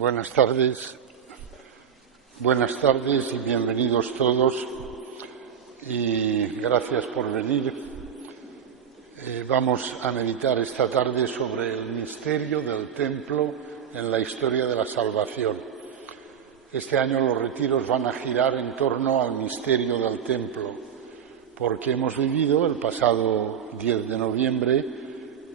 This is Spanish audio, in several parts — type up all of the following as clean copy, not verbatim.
Buenas tardes y bienvenidos todos y gracias por venir. Vamos a meditar esta tarde sobre el misterio del templo en la historia de la salvación. Este año los retiros van a girar en torno al misterio del templo, porque hemos vivido el pasado 10 de noviembre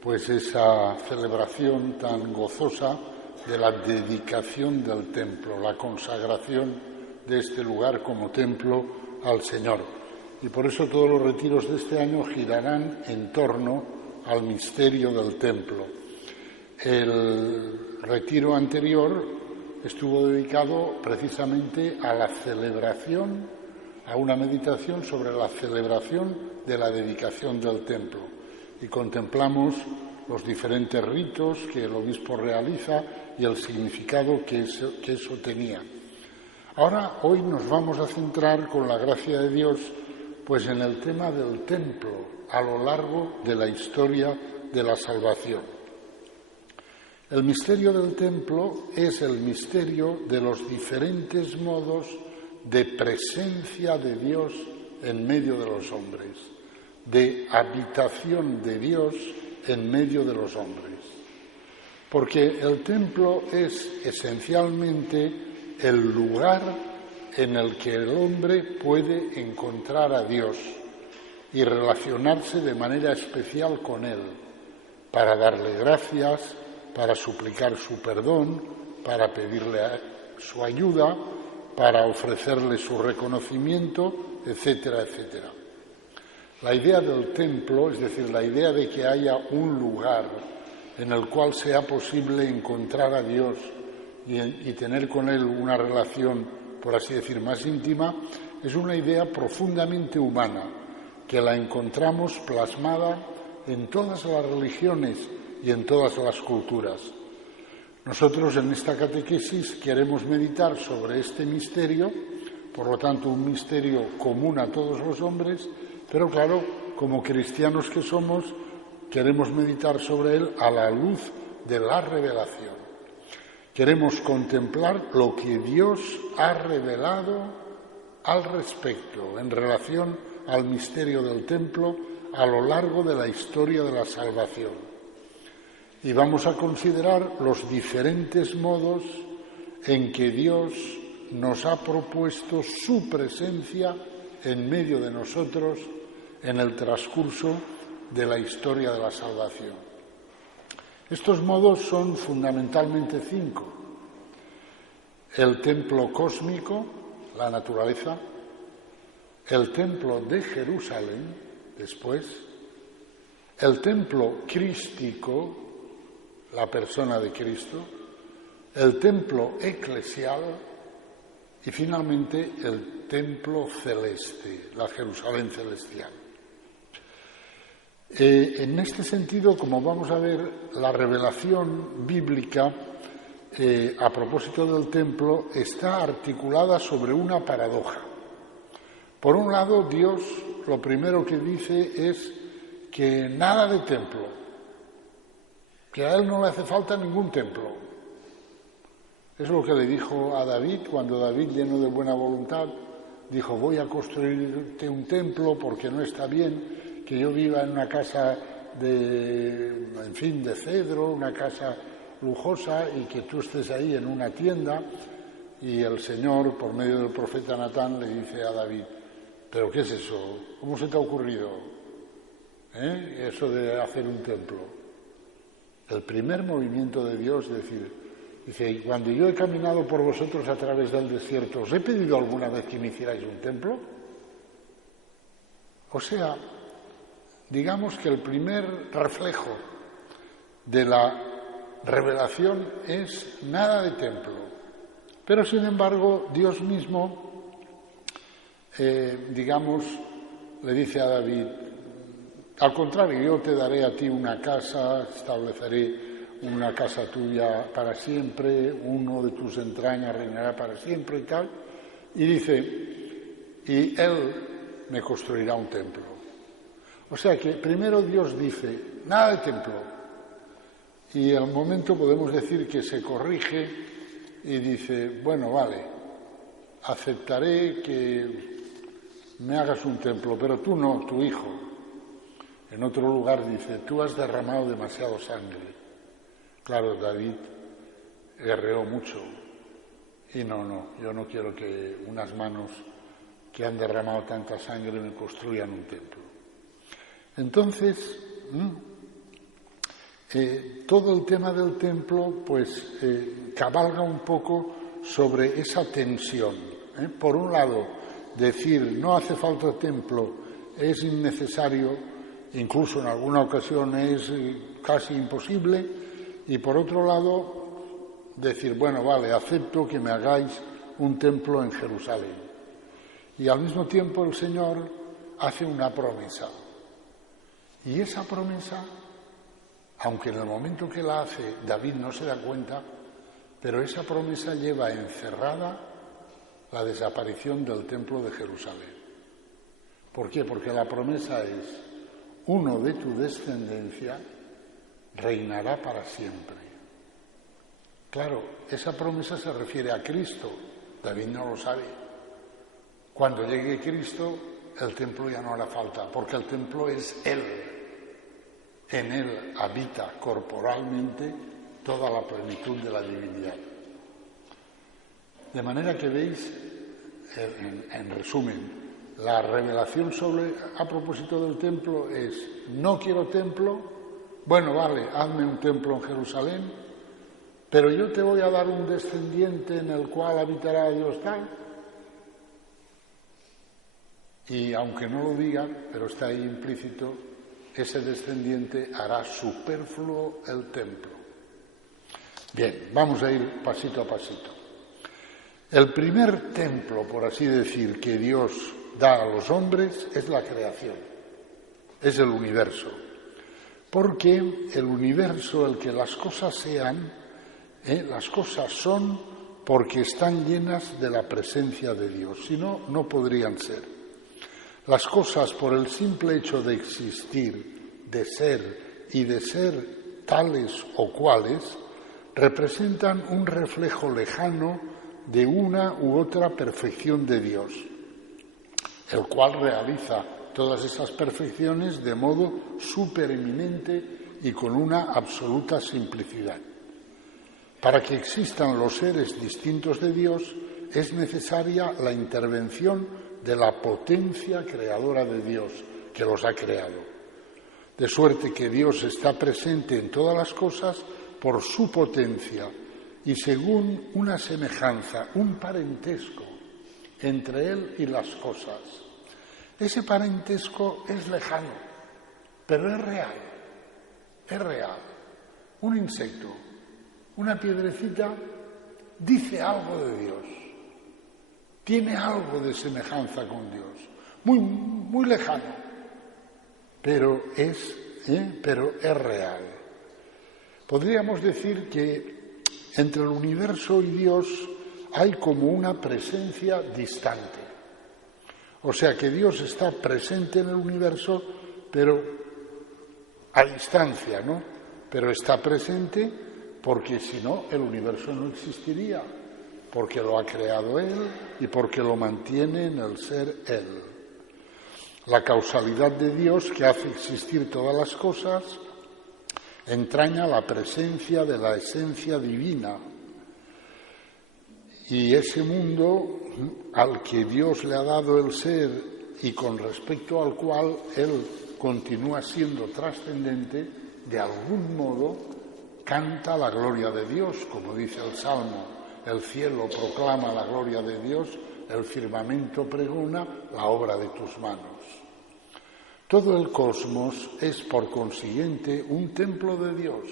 pues esa celebración tan gozosa de la dedicación del templo, la consagración de este lugar como templo al Señor. Y por eso todos los retiros de este año girarán en torno al misterio del templo. El retiro anterior estuvo dedicado precisamente a la celebración, a una meditación sobre la celebración de la dedicación del templo. Y contemplamos los diferentes ritos que el obispo realiza y el significado que eso tenía. Ahora, hoy nos vamos a centrar, con la gracia de Dios, pues en el tema del templo a lo largo de la historia de la salvación. El misterio del templo es el misterio de los diferentes modos de presencia de Dios en medio de los hombres, de habitación de Dios en medio de los hombres. Porque el templo es esencialmente el lugar en el que el hombre puede encontrar a Dios y relacionarse de manera especial con Él, para darle gracias, para suplicar su perdón, para pedirle su ayuda, para ofrecerle su reconocimiento, etcétera, etcétera. La idea del templo, es decir, la idea de que haya un lugar en el cual sea posible encontrar a Dios y tener con Él una relación, por así decir, más íntima, es una idea profundamente humana, que la encontramos plasmada en todas las religiones y en todas las culturas. Nosotros en esta catequesis queremos meditar sobre este misterio, por lo tanto un misterio común a todos los hombres, pero claro, como cristianos que somos, queremos meditar sobre él a la luz de la revelación. Queremos contemplar lo que Dios ha revelado al respecto en relación al misterio del templo a lo largo de la historia de la salvación. Y vamos a considerar los diferentes modos en que Dios nos ha propuesto su presencia en medio de nosotros en el transcurso de la historia de la salvación. Estos modos son fundamentalmente 5. El templo cósmico, la naturaleza, el templo de Jerusalén, después, el templo crístico, la persona de Cristo, el templo eclesial y finalmente el templo celeste, la Jerusalén celestial. En este sentido, como vamos a ver, la revelación bíblica a propósito del templo está articulada sobre una paradoja. Por un lado, Dios lo primero que dice es que nada de templo, que a Él no le hace falta ningún templo. Es lo que le dijo a David cuando David, lleno de buena voluntad, dijo: voy a construirte un templo porque no está bien que yo viva en una casa de cedro, una casa lujosa, y que tú estés ahí en una tienda. Y el Señor, por medio del profeta Natán, le dice a David: ¿pero qué es eso? ¿Cómo se te ha ocurrido? Eso de hacer un templo. El primer movimiento de Dios, dice, cuando yo he caminado por vosotros a través del desierto, ¿os he pedido alguna vez que me hicierais un templo? O sea, digamos que el primer reflejo de la revelación es nada de templo. Pero, sin embargo, Dios mismo, le dice a David: al contrario, yo te daré a ti una casa, estableceré una casa tuya para siempre, uno de tus entrañas reinará para siempre y tal. Y dice, y Él me construirá un templo. O sea que primero Dios dice, nada de templo. Y al momento podemos decir que se corrige y dice, bueno, vale, aceptaré que me hagas un templo, pero tú no, tu hijo. En otro lugar dice, tú has derramado demasiado sangre. Claro, David guerreó mucho y no, yo no quiero que unas manos que han derramado tanta sangre me construyan un templo. Entonces, todo el tema del templo pues cabalga un poco sobre esa tensión. Por un lado, decir no hace falta templo, es innecesario, incluso en alguna ocasión es casi imposible, y por otro lado, decir, bueno, vale, acepto que me hagáis un templo en Jerusalén. Y al mismo tiempo el Señor hace una promesa. Y esa promesa, aunque en el momento que la hace David no se da cuenta, pero esa promesa lleva encerrada la desaparición del templo de Jerusalén. ¿Por qué? Porque la promesa es, uno de tu descendencia reinará para siempre. Claro, esa promesa se refiere a Cristo. David no lo sabe. Cuando llegue Cristo, el templo ya no hará falta, porque el templo es Él. En Él habita corporalmente toda la plenitud de la divinidad. De manera que veis, en resumen, la revelación a propósito del templo es, no quiero templo, bueno, vale, hazme un templo en Jerusalén, pero yo te voy a dar un descendiente en el cual habitará Dios tal. Y aunque no lo digan, pero está ahí implícito, ese descendiente hará superfluo el templo. Bien, vamos a ir pasito a pasito. El primer templo, por así decir, que Dios da a los hombres es la creación, es el universo. Porque el universo, el que las cosas sean, las cosas son porque están llenas de la presencia de Dios, si no, no podrían ser. Las cosas, por el simple hecho de existir, de ser y de ser tales o cuales, representan un reflejo lejano de una u otra perfección de Dios, el cual realiza todas esas perfecciones de modo supereminente y con una absoluta simplicidad. Para que existan los seres distintos de Dios, es necesaria la intervención de la potencia creadora de Dios, que los ha creado. De suerte que Dios está presente en todas las cosas por su potencia y según una semejanza, un parentesco entre Él y las cosas. Ese parentesco es lejano, pero es real, es real. Un insecto, una piedrecita, dice algo de Dios. Tiene algo de semejanza con Dios, muy lejano, pero es real. Podríamos decir que entre el universo y Dios hay como una presencia distante. O sea que Dios está presente en el universo, pero a distancia, ¿no? Pero está presente porque si no, el universo no existiría. Porque lo ha creado Él y porque lo mantiene en el ser Él. La causalidad de Dios que hace existir todas las cosas entraña la presencia de la esencia divina. Y ese mundo al que Dios le ha dado el ser y con respecto al cual Él continúa siendo trascendente, de algún modo canta la gloria de Dios, como dice el Salmo. El cielo proclama la gloria de Dios, el firmamento pregona la obra de tus manos. Todo el cosmos es, por consiguiente, un templo de Dios,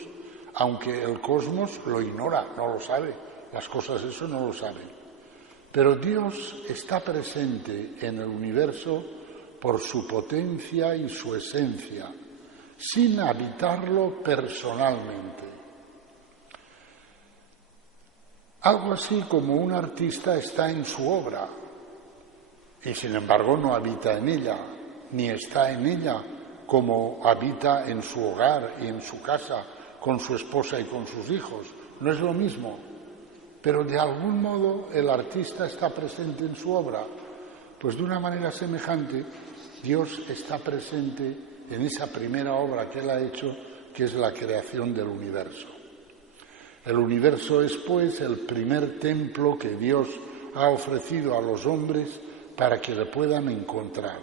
aunque el cosmos lo ignora, no lo sabe, las cosas eso no lo saben. Pero Dios está presente en el universo por su potencia y su esencia, sin habitarlo personalmente. Algo así como un artista está en su obra y sin embargo no habita en ella, ni está en ella como habita en su hogar y en su casa, con su esposa y con sus hijos. No es lo mismo. pero de algún modo el artista está presente en su obra. Pues de una manera semejante, Dios está presente en esa primera obra que Él ha hecho, que es la creación del universo. El universo es, pues, el primer templo que Dios ha ofrecido a los hombres para que le puedan encontrar.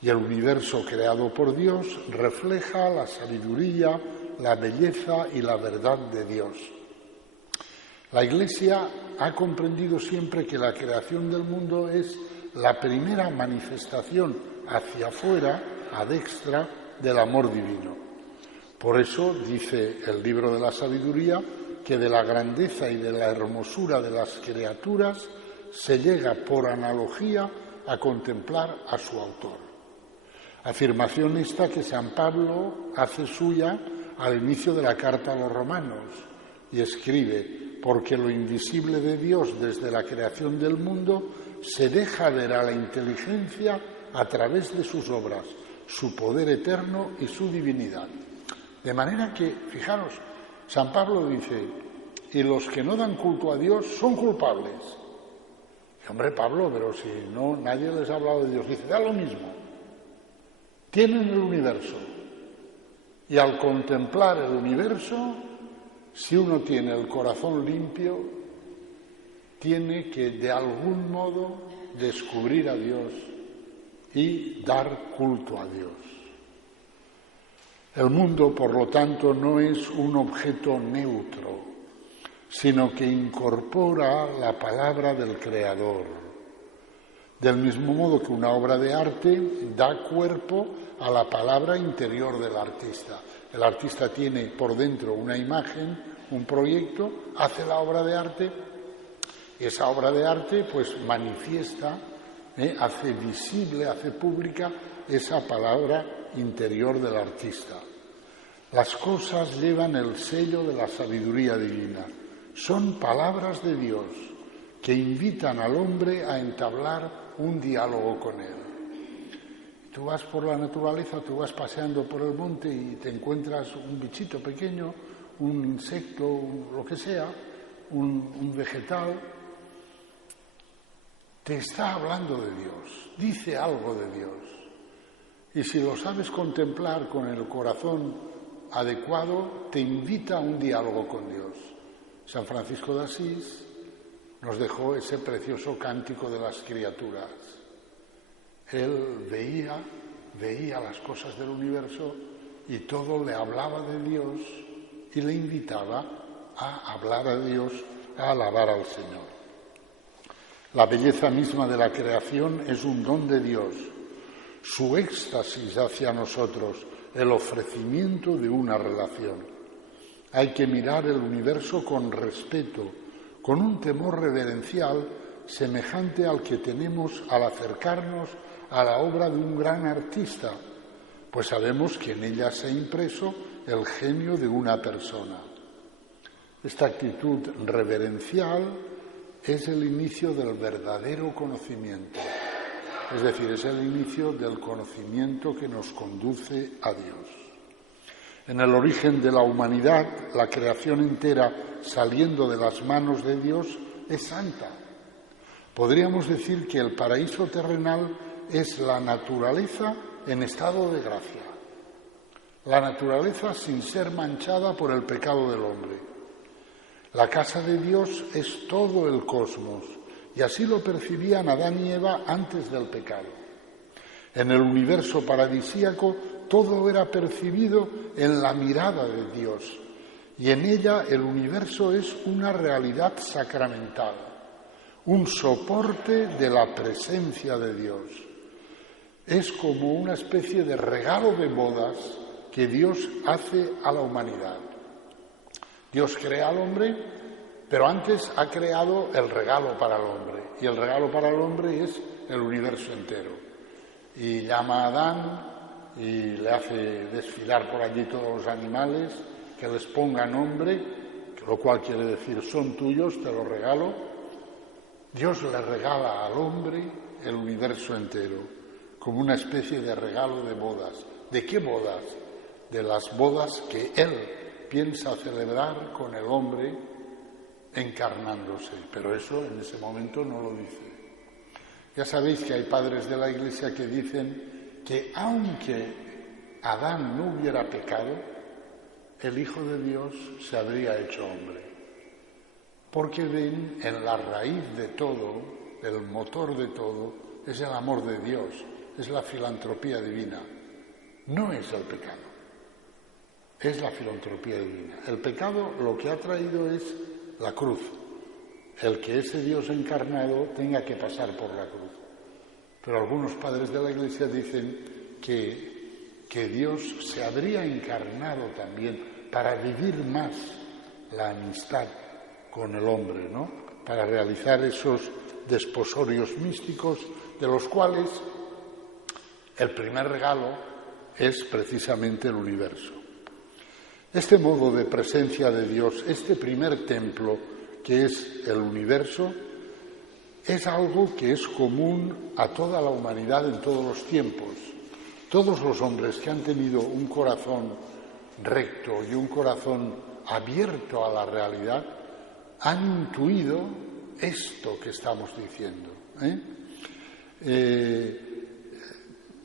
Y el universo creado por Dios refleja la sabiduría, la belleza y la verdad de Dios. La Iglesia ha comprendido siempre que la creación del mundo es la primera manifestación hacia afuera, ad extra, del amor divino. Por eso dice el libro de la sabiduría que de la grandeza y de la hermosura de las criaturas se llega por analogía a contemplar a su autor. Afirmación esta que San Pablo hace suya al inicio de la carta a los romanos y escribe: porque lo invisible de Dios desde la creación del mundo se deja ver a la inteligencia a través de sus obras, su poder eterno y su divinidad. De manera que, fijaros, San Pablo dice, y los que no dan culto a Dios son culpables. Y, hombre, Pablo, pero si no, nadie les ha hablado de Dios. Dice, da lo mismo. Tienen el universo. Y al contemplar el universo, si uno tiene el corazón limpio, tiene que de algún modo descubrir a Dios y dar culto a Dios. El mundo, por lo tanto, no es un objeto neutro, sino que incorpora la palabra del Creador. Del mismo modo que una obra de arte da cuerpo a la palabra interior del artista. El artista tiene por dentro una imagen, un proyecto, hace la obra de arte, y esa obra de arte pues manifiesta, hace visible, hace pública esa palabra interior del artista. Las cosas llevan el sello de la sabiduría divina. Son palabras de Dios que invitan al hombre a entablar un diálogo con él. Tú vas por la naturaleza, tú vas paseando por el monte y te encuentras un bichito pequeño, un insecto, lo que sea, un vegetal. Te está hablando de Dios, dice algo de Dios. Y si lo sabes contemplar con el corazón adecuado, te invita a un diálogo con Dios. San Francisco de Asís nos dejó ese precioso cántico de las criaturas. Él veía las cosas del universo y todo le hablaba de Dios y le invitaba a hablar a Dios, a alabar al Señor. La belleza misma de la creación es un don de Dios, su éxtasis hacia nosotros, el ofrecimiento de una relación. Hay que mirar el universo con respeto, con un temor reverencial semejante al que tenemos al acercarnos a la obra de un gran artista, pues sabemos que en ella se ha impreso el genio de una persona. Esta actitud reverencial es el inicio del verdadero conocimiento, es decir, es el inicio del conocimiento que nos conduce a Dios. En el origen de la humanidad, la creación entera saliendo de las manos de Dios es santa. Podríamos decir que el paraíso terrenal es la naturaleza en estado de gracia, la naturaleza sin ser manchada por el pecado del hombre. La casa de Dios es todo el cosmos, y así lo percibían Adán y Eva antes del pecado. En el universo paradisíaco todo era percibido en la mirada de Dios, y en ella el universo es una realidad sacramental, un soporte de la presencia de Dios. Es como una especie de regalo de bodas que Dios hace a la humanidad. Dios crea al hombre, pero antes ha creado el regalo para el hombre, y el regalo para el hombre es el universo entero. Y llama a Adán y le hace desfilar por allí todos los animales, que les ponga nombre, lo cual quiere decir son tuyos, te los regalo. Dios le regala al hombre el universo entero, como una especie de regalo de bodas. ¿De qué bodas? De las bodas que Él piensa celebrar con el hombre encarnándose, pero eso en ese momento no lo dice. Ya sabéis que hay padres de la Iglesia que dicen que aunque Adán no hubiera pecado, el Hijo de Dios se habría hecho hombre, porque ven en la raíz de todo, el motor de todo, es el amor de Dios, es la filantropía divina, no es el pecado, es la filantropía divina. El pecado lo que ha traído es la cruz, el que ese Dios encarnado tenga que pasar por la cruz. Pero algunos padres de la Iglesia dicen que Dios se habría encarnado también para vivir más la amistad con el hombre, ¿no? Para realizar esos desposorios místicos de los cuales el primer regalo es precisamente el universo. Este modo de presencia de Dios, este primer templo que es el universo, es algo que es común a toda la humanidad en todos los tiempos. Todos los hombres que han tenido un corazón recto y un corazón abierto a la realidad han intuido esto que estamos diciendo.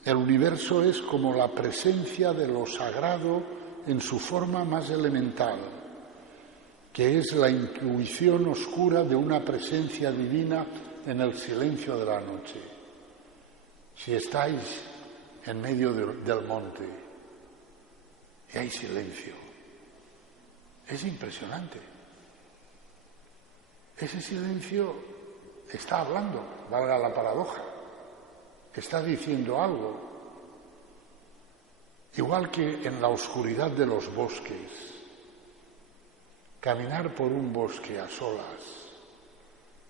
El universo es como la presencia de lo sagrado en su forma más elemental, que es la intuición oscura de una presencia divina en el silencio de la noche. Si estáis en medio del monte y hay silencio, es impresionante. Ese silencio está hablando, valga la paradoja, está diciendo algo. Igual que en la oscuridad de los bosques, caminar por un bosque a solas,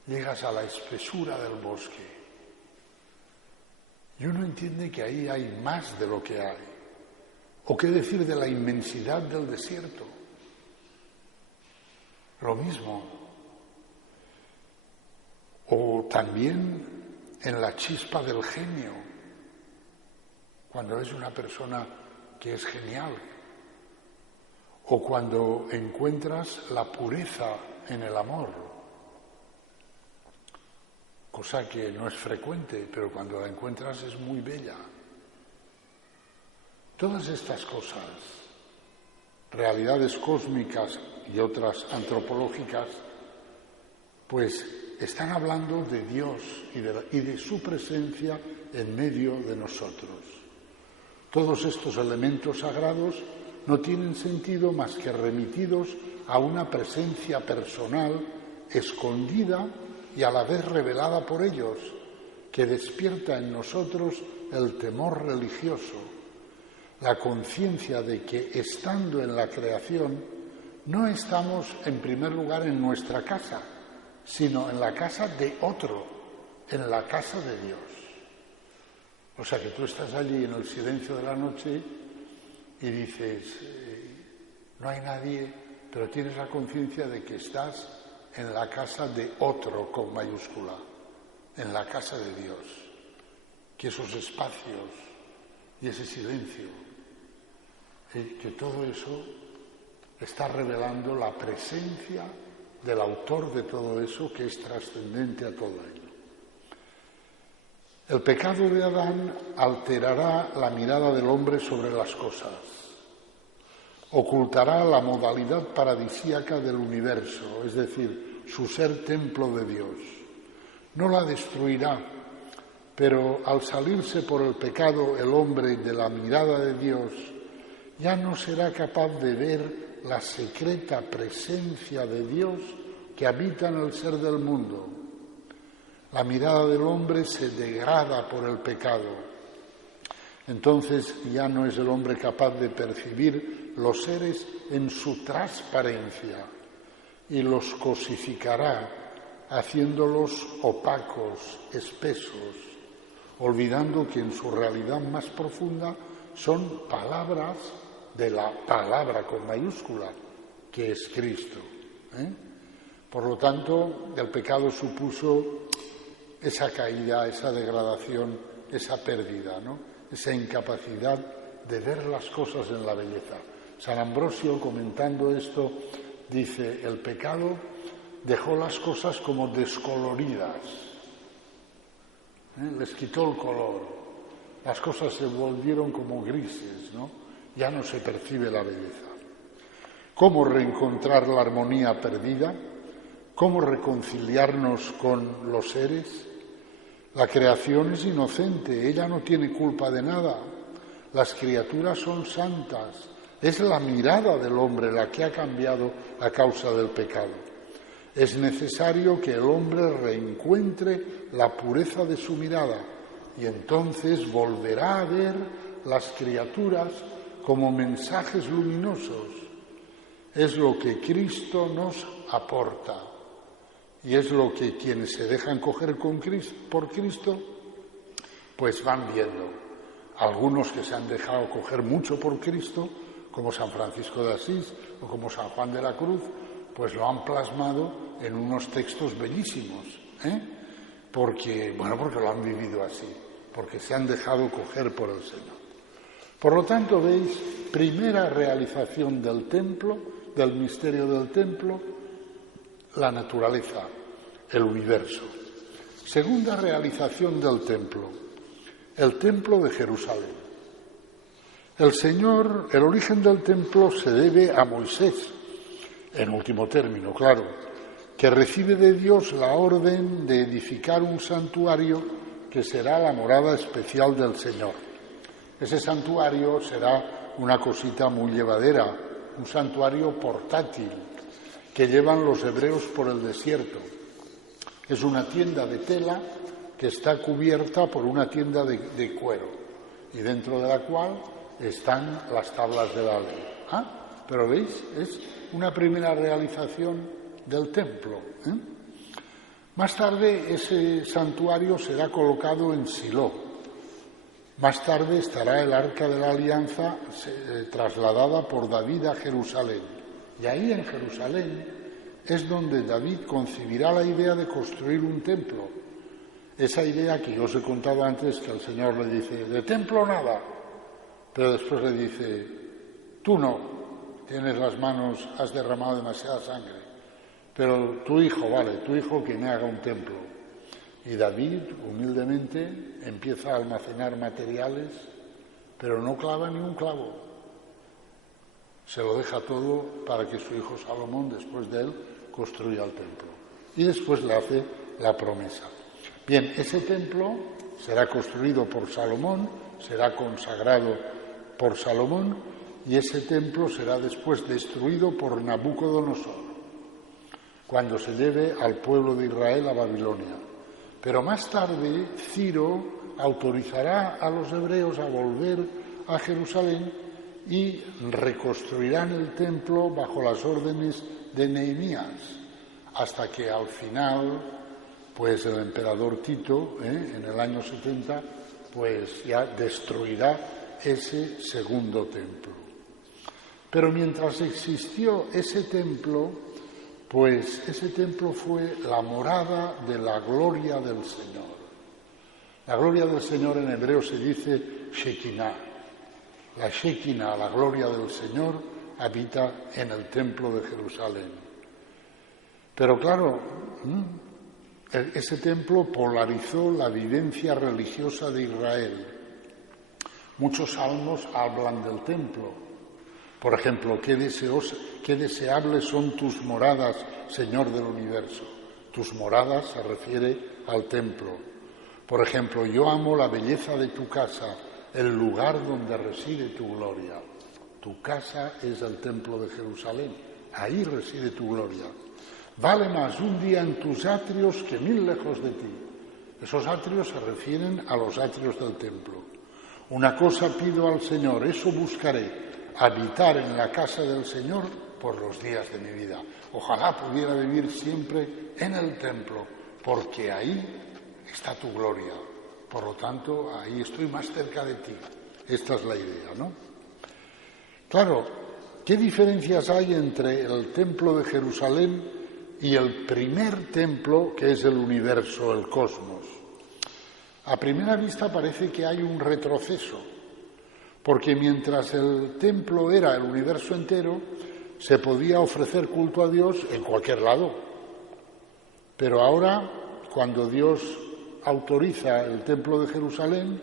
llegas a la espesura del bosque y uno entiende que ahí hay más de lo que hay. ¿O qué decir de la inmensidad del desierto? Lo mismo. O también en la chispa del genio, cuando es una persona que es genial, o cuando encuentras la pureza en el amor, cosa que no es frecuente, pero cuando la encuentras es muy bella. Todas estas cosas, realidades cósmicas y otras antropológicas, pues están hablando de Dios y de su presencia en medio de nosotros. Todos estos elementos sagrados no tienen sentido más que remitidos a una presencia personal escondida y a la vez revelada por ellos, que despierta en nosotros el temor religioso, la conciencia de que estando en la creación no estamos en primer lugar en nuestra casa, sino en la casa de otro, en la casa de Dios. O sea que tú estás allí en el silencio de la noche y dices, no hay nadie, pero tienes la conciencia de que estás en la casa de otro con mayúscula, en la casa de Dios, que esos espacios y ese silencio, que todo eso está revelando la presencia del autor de todo eso, que es trascendente a todo ello. El pecado de Adán alterará la mirada del hombre sobre las cosas, ocultará la modalidad paradisíaca del universo, es decir, su ser templo de Dios. No la destruirá, pero al salirse por el pecado el hombre de la mirada de Dios, ya no será capaz de ver la secreta presencia de Dios que habita en el ser del mundo. La mirada del hombre se degrada por el pecado. Entonces ya no es el hombre capaz de percibir los seres en su transparencia y los cosificará, haciéndolos opacos, espesos, olvidando que en su realidad más profunda son palabras de la palabra con mayúscula, que es Cristo. Por lo tanto, el pecado supuso esa caída, esa degradación, esa pérdida, ¿no? Esa incapacidad de ver las cosas en la belleza. San Ambrosio, comentando esto, dice, el pecado dejó las cosas como descoloridas. Les quitó el color. Las cosas se volvieron como grises, ¿no? Ya no se percibe la belleza. ¿Cómo reencontrar la armonía perdida? ¿Cómo reconciliarnos con los seres? La creación es inocente, ella no tiene culpa de nada. Las criaturas son santas. Es la mirada del hombre la que ha cambiado a causa del pecado. Es necesario que el hombre reencuentre la pureza de su mirada y entonces volverá a ver las criaturas como mensajes luminosos. Es lo que Cristo nos aporta y es lo que quienes se dejan coger por Cristo pues van viendo. Algunos que se han dejado coger mucho por Cristo, como San Francisco de Asís o como San Juan de la Cruz, pues lo han plasmado en unos textos bellísimos, porque lo han vivido así, porque se han dejado coger por el Señor. Por lo tanto, veis, primera realización del templo, del misterio del templo, la naturaleza, el universo. Segunda realización del templo, el templo de Jerusalén. El origen del templo se debe a Moisés, en último término, claro, que recibe de Dios la orden de edificar un santuario que será la morada especial del Señor. Ese santuario será una cosita muy llevadera, un santuario portátil que llevan los hebreos por el desierto. Es una tienda de tela que está cubierta por una tienda de cuero y dentro de la cual están las tablas de la ley. Pero veis, es una primera realización del templo. Más tarde ese santuario será colocado en Silo. Más tarde estará el Arca de la Alianza trasladada por David a Jerusalén. Y ahí en Jerusalén es donde David concebirá la idea de construir un templo. Esa idea que yo os he contado antes, que el Señor le dice, de templo nada. Pero después le dice, tú no, tienes las manos, has derramado demasiada sangre. Pero tu hijo que me haga un templo. Y David, humildemente, empieza a almacenar materiales, pero no clava ni un clavo. Se lo deja todo para que su hijo Salomón, después de él, construya el templo. Y después le hace la promesa. Bien, ese templo será construido por Salomón, será consagrado por Salomón, y ese templo será después destruido por Nabucodonosor, cuando se lleve al pueblo de Israel a Babilonia. Pero más tarde Ciro autorizará a los hebreos a volver a Jerusalén y reconstruirán el templo bajo las órdenes de Nehemías, hasta que al final, pues el emperador Tito, en el año 70, pues ya destruirá ese segundo templo. Pero mientras existió ese templo, pues ese templo fue la morada de la gloria del Señor. La gloria del Señor en hebreo se dice Shekinah. La Shekinah, la gloria del Señor, habita en el templo de Jerusalén. Pero claro, ese templo polarizó la vivencia religiosa de Israel. Muchos salmos hablan del templo. Por ejemplo, qué deseables son tus moradas, Señor del universo. Tus moradas se refiere al templo. Por ejemplo, yo amo la belleza de tu casa, el lugar donde reside tu gloria. Tu casa es el templo de Jerusalén, ahí reside tu gloria. Vale más un día en tus atrios que 1000 lejos de ti. Esos atrios se refieren a los atrios del templo. Una cosa pido al Señor, eso buscaré, habitar en la casa del Señor por los días de mi vida. Ojalá pudiera vivir siempre en el templo, porque ahí está tu gloria. Por lo tanto, ahí estoy más cerca de ti. Esta es la idea, ¿no? Claro, ¿qué diferencias hay entre el templo de Jerusalén y el primer templo, que es el universo, el cosmos? A primera vista parece que hay un retroceso, porque mientras el templo era el universo entero, se podía ofrecer culto a Dios en cualquier lado, Pero ahora, cuando Dios autoriza el templo de Jerusalén,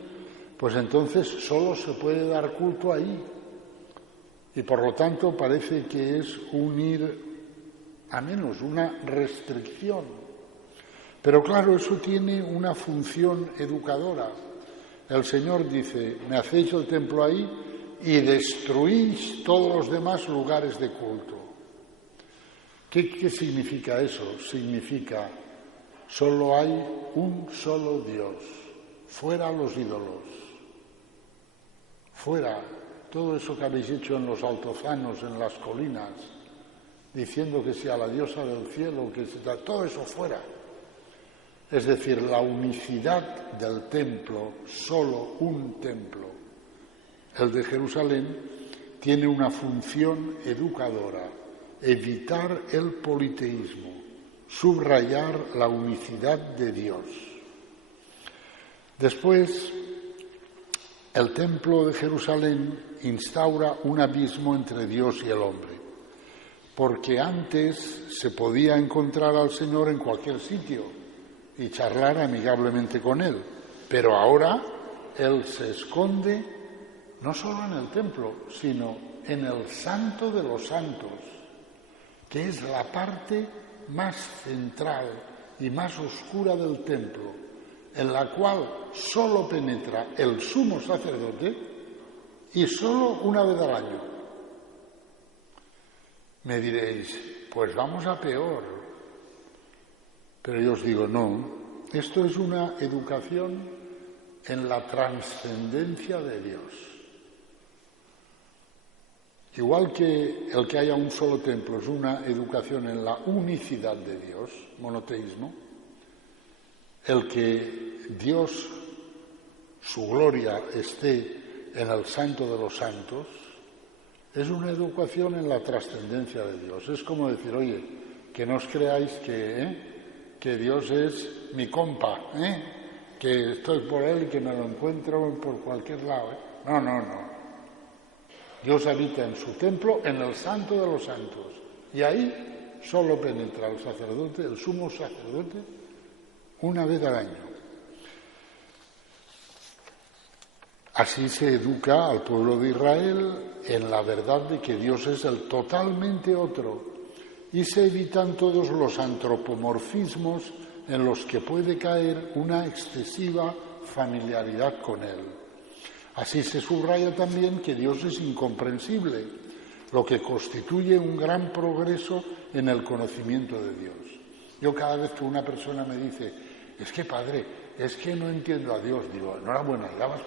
pues entonces solo se puede dar culto ahí. Y por lo tanto parece que es un ir a menos, una restricción. Pero claro, eso tiene una función educadora. El Señor dice, me hacéis el templo ahí y destruís todos los demás lugares de culto. ¿Qué significa eso? Significa, solo hay un solo Dios, fuera los ídolos, fuera todo eso que habéis hecho en los altozanos, en las colinas, diciendo que sea la diosa del cielo, que sea, todo eso fuera. Es decir, la unicidad del templo, solo un templo, el de Jerusalén, tiene una función educadora, evitar el politeísmo, subrayar la unicidad de Dios. Después, el templo de Jerusalén instaura un abismo entre Dios y el hombre, porque antes se podía encontrar al Señor en cualquier sitio y charlar amigablemente con Él, pero ahora Él se esconde no solo en el templo, sino en el Santo de los Santos, que es la parte más central y más oscura del templo, en la cual solo penetra el sumo sacerdote y solo una vez al año. Me diréis, pues vamos a peor. Pero yo os digo, no, esto es una educación en la trascendencia de Dios. Igual que el que haya un solo templo es una educación en la unicidad de Dios, monoteísmo, el que Dios, su gloria, esté en el Santo de los Santos, es una educación en la trascendencia de Dios. Es como decir, oye, que no os creáis que Dios es mi compa, que estoy por Él y que me lo encuentro por cualquier lado. No. Dios habita en su templo, en el Santo de los Santos, y ahí solo penetra el sacerdote, el sumo sacerdote, una vez al año. Así se educa al pueblo de Israel en la verdad de que Dios es el totalmente otro, y se evitan todos los antropomorfismos en los que puede caer una excesiva familiaridad con Él. Así se subraya también que Dios es incomprensible, lo que constituye un gran progreso en el conocimiento de Dios. Yo cada vez que una persona me dice, es que padre, es que no entiendo a Dios, digo, enhorabuena, ya vas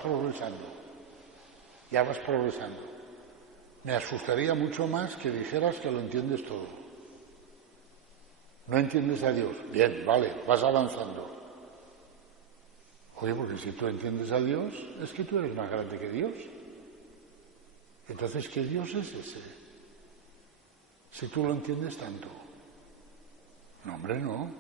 progresando. Me asustaría mucho más que dijeras que lo entiendes todo. No entiendes a Dios, bien, vale, vas avanzando. Oye, porque si tú entiendes a Dios, es que tú eres más grande que Dios. Entonces, ¿qué Dios es ese? Si tú lo entiendes tanto. No, hombre, no.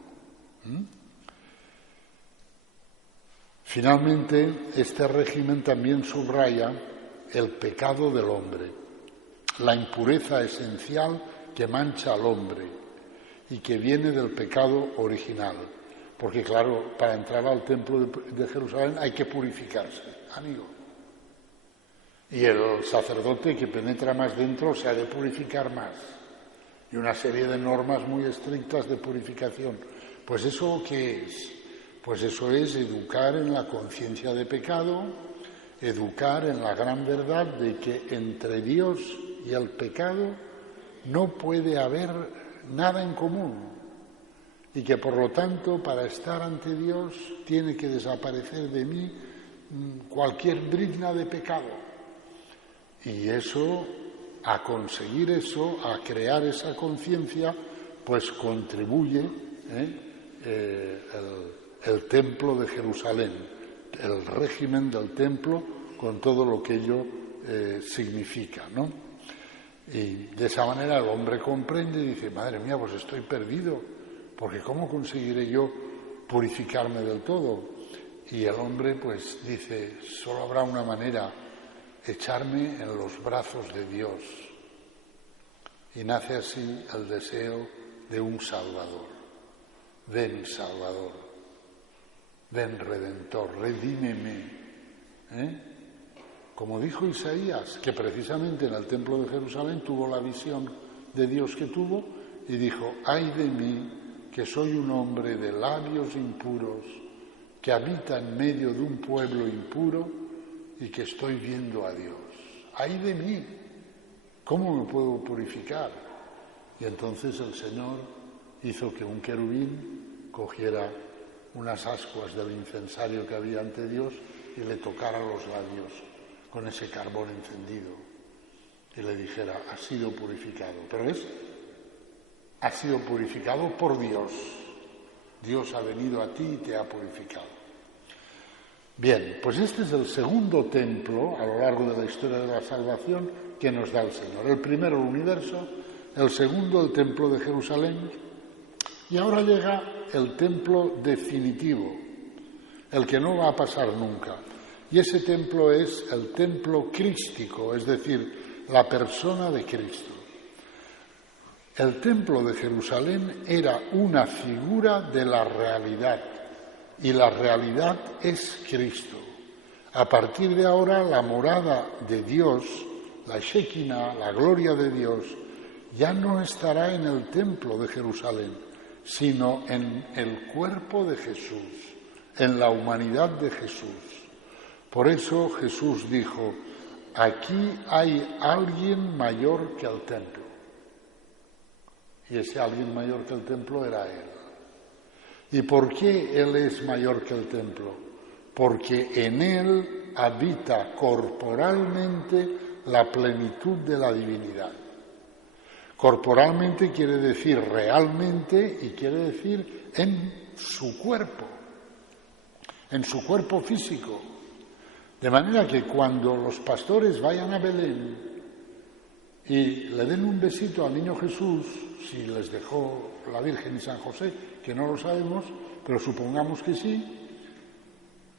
Finalmente, este régimen también subraya el pecado del hombre, la impureza esencial que mancha al hombre y que viene del pecado original. Porque claro, para entrar al templo de Jerusalén hay que purificarse, amigo. Y el sacerdote que penetra más dentro se ha de purificar más. Y una serie de normas muy estrictas de purificación. Pues ¿eso qué es? Pues eso es educar en la conciencia de pecado, educar en la gran verdad de que entre Dios y el pecado no puede haber nada en común. Y que por lo tanto, para estar ante Dios, tiene que desaparecer de mí cualquier brizna de pecado. Y eso, a conseguir eso, a crear esa conciencia, pues contribuye el templo de Jerusalén, el régimen del templo con todo lo que ello significa, ¿no? Y de esa manera el hombre comprende y dice, madre mía, pues estoy perdido. Porque ¿cómo conseguiré yo purificarme del todo? Y el hombre pues dice, solo habrá una manera, echarme en los brazos de Dios. Y nace así el deseo de un Salvador. ven Salvador, ven Redentor, redímeme. Como dijo Isaías, que precisamente en el templo de Jerusalén tuvo la visión de Dios que tuvo y dijo, ay de mí, que soy un hombre de labios impuros, que habita en medio de un pueblo impuro y que estoy viendo a Dios. ¡Ay de mí! ¿Cómo me puedo purificar? Y entonces el Señor hizo que un querubín cogiera unas ascuas del incensario que había ante Dios y le tocara los labios con ese carbón encendido y le dijera, has sido purificado. Pero has sido purificado por Dios. Dios ha venido a ti y te ha purificado. Bien, pues este es el segundo templo a lo largo de la historia de la salvación que nos da el Señor. El primero, el universo; el segundo, el templo de Jerusalén. Y ahora llega el templo definitivo, el que no va a pasar nunca. Y ese templo es el templo crístico, es decir, la persona de Cristo. El templo de Jerusalén era una figura de la realidad. Y la realidad es Cristo. A partir de ahora, la morada de Dios, la Shekinah, la gloria de Dios, ya no estará en el templo de Jerusalén, sino en el cuerpo de Jesús, en la humanidad de Jesús. Por eso Jesús dijo, aquí hay alguien mayor que el templo. Y ese alguien mayor que el templo era Él. ¿Y por qué Él es mayor que el templo? Porque en Él habita corporalmente la plenitud de la divinidad. Corporalmente quiere decir realmente y quiere decir en su cuerpo físico. De manera que cuando los pastores vayan a Belén y le den un besito al niño Jesús, si les dejó la Virgen y San José, que no lo sabemos, pero supongamos que sí,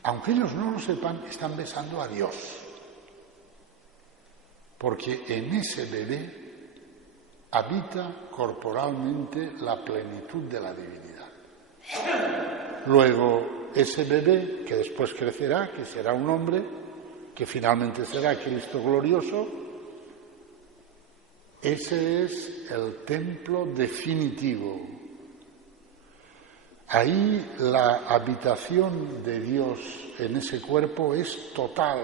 aunque ellos no lo sepan, están besando a Dios. Porque en ese bebé habita corporalmente la plenitud de la divinidad. Luego, ese bebé, que después crecerá, que será un hombre, que finalmente será Cristo glorioso, ese es el templo definitivo. Ahí la habitación de Dios en ese cuerpo es total.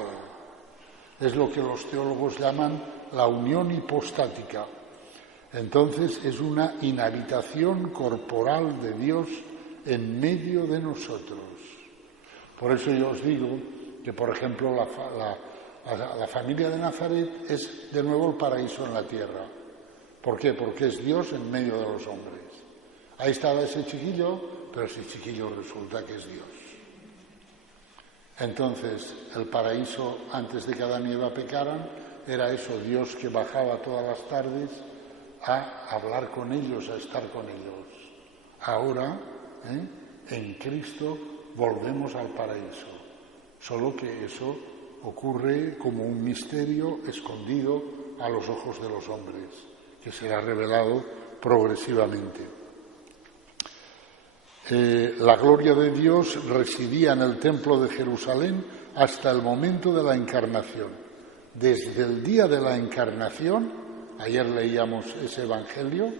Es lo que los teólogos llaman la unión hipostática. Entonces es una inhabitación corporal de Dios en medio de nosotros. Por eso yo os digo que, por ejemplo, la familia de Nazaret es de nuevo el paraíso en la tierra. ¿Por qué? Porque es Dios en medio de los hombres. Ahí estaba ese chiquillo, pero ese chiquillo resulta que es Dios. Entonces, el paraíso, antes de que Adán y Eva pecaran, era eso, Dios que bajaba todas las tardes a hablar con ellos, a estar con ellos. Ahora, en Cristo, volvemos al paraíso. Solo que eso ocurre como un misterio escondido a los ojos de los hombres, que será revelado progresivamente. La gloria de Dios residía en el templo de Jerusalén hasta el momento de la encarnación. Desde el día de la encarnación, ayer leíamos ese evangelio,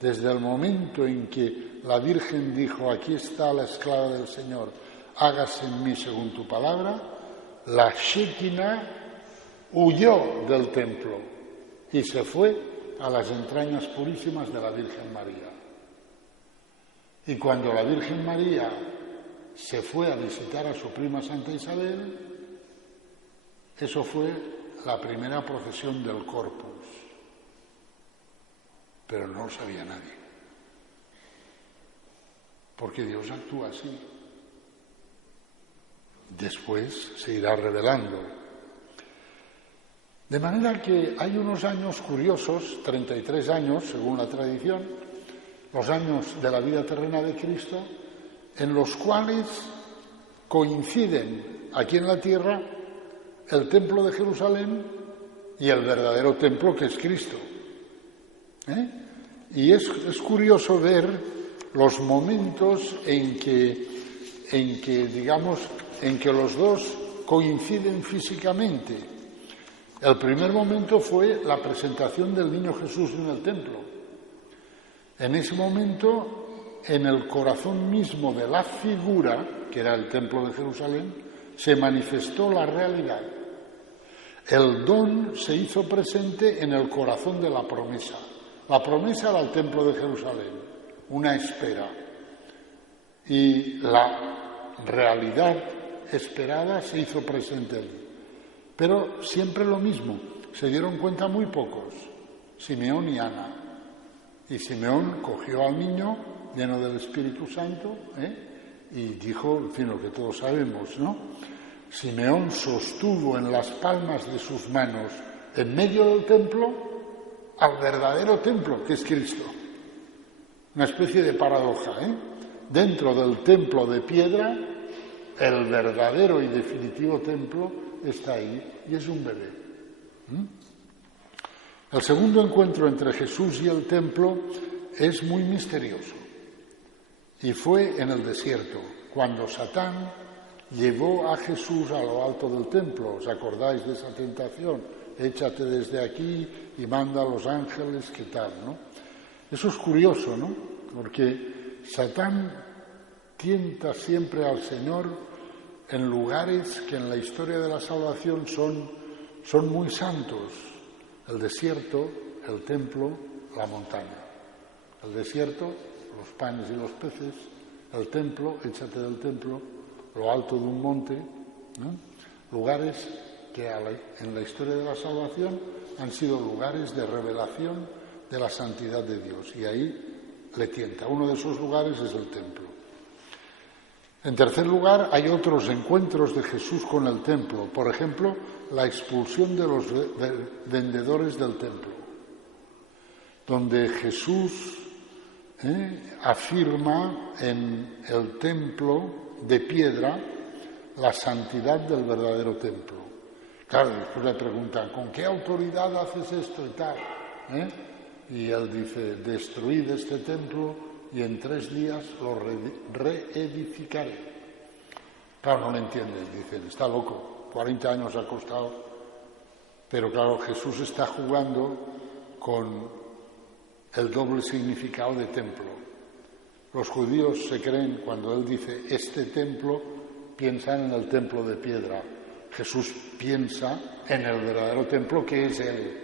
desde el momento en que la Virgen dijo, aquí está la esclava del Señor, hágase en mí según tu palabra, la Shekinah huyó del templo y se fue a las entrañas purísimas de la Virgen María. Y cuando la Virgen María se fue a visitar a su prima Santa Isabel, eso fue la primera procesión del Corpus. Pero no lo sabía nadie. Porque Dios actúa así. Después se irá revelando. De manera que hay unos años curiosos, 33 años según la tradición, los años de la vida terrena de Cristo, en los cuales coinciden aquí en la tierra el templo de Jerusalén y el verdadero templo que es Cristo. Y es curioso ver los momentos en que los dos coinciden físicamente. El primer momento fue la presentación del niño Jesús en el templo. En ese momento, en el corazón mismo de la figura, que era el templo de Jerusalén, se manifestó la realidad. El don se hizo presente en el corazón de la promesa. La promesa era el templo de Jerusalén, una espera. Y la realidad esperada se hizo presente allí. Pero siempre lo mismo, se dieron cuenta muy pocos, Simeón y Ana. Y Simeón cogió al niño lleno del Espíritu Santo y dijo, en fin, lo que todos sabemos, ¿no? Simeón sostuvo en las palmas de sus manos, en medio del templo, al verdadero templo, que es Cristo. Una especie de paradoja, Dentro del templo de piedra, el verdadero y definitivo templo está ahí, y es un bebé. El segundo encuentro entre Jesús y el templo es muy misterioso. Y fue en el desierto, cuando Satán llevó a Jesús a lo alto del templo. ¿Os acordáis de esa tentación? Échate desde aquí y manda a los ángeles, ¿qué tal, no? Eso es curioso, ¿no? Porque Satán tienta siempre al Señor en lugares que en la historia de la salvación son muy santos. El desierto, el templo, la montaña. El desierto, los panes y los peces. El templo, échate del templo, lo alto de un monte, ¿no? Lugares que en la historia de la salvación han sido lugares de revelación de la santidad de Dios. Y ahí le tienta. Uno de esos lugares es el templo. En tercer lugar, hay otros encuentros de Jesús con el templo. Por ejemplo, la expulsión de los vendedores del templo, donde Jesús afirma en el templo de piedra la santidad del verdadero templo. Claro, después le preguntan, ¿con qué autoridad haces esto y tal? Y él dice, destruid este templo y en 3 días lo reedificaré. Claro, no lo entienden, dicen, está loco, 40 años ha costado. Pero claro, Jesús está jugando con el doble significado de templo. Los judíos se creen, cuando él dice este templo, piensan en el templo de piedra. Jesús piensa en el verdadero templo que es él.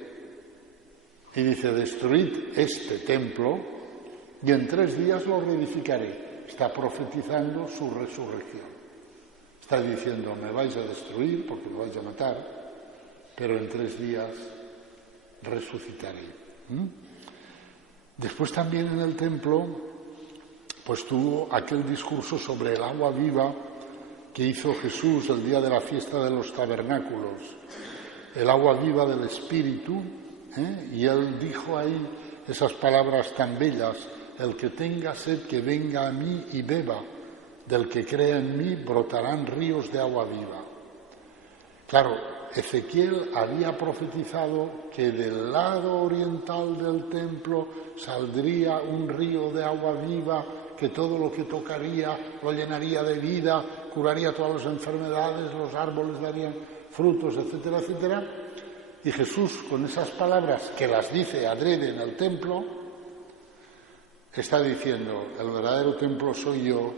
Y dice, destruid este templo y en 3 días lo reedificaré. Está profetizando su resurrección. Está diciendo, me vais a destruir porque me vais a matar, pero en 3 días resucitaré. Después también en el templo, pues tuvo aquel discurso sobre el agua viva que hizo Jesús el día de la fiesta de los tabernáculos, el agua viva del Espíritu, y él dijo ahí esas palabras tan bellas, el que tenga sed que venga a mí y beba, del que crea en mí brotarán ríos de agua viva. Claro, Ezequiel había profetizado que del lado oriental del templo saldría un río de agua viva que todo lo que tocaría lo llenaría de vida, curaría todas las enfermedades, los árboles darían frutos, etcétera, etcétera. Y Jesús, con esas palabras que las dice adrede en el templo, está diciendo, el verdadero templo soy yo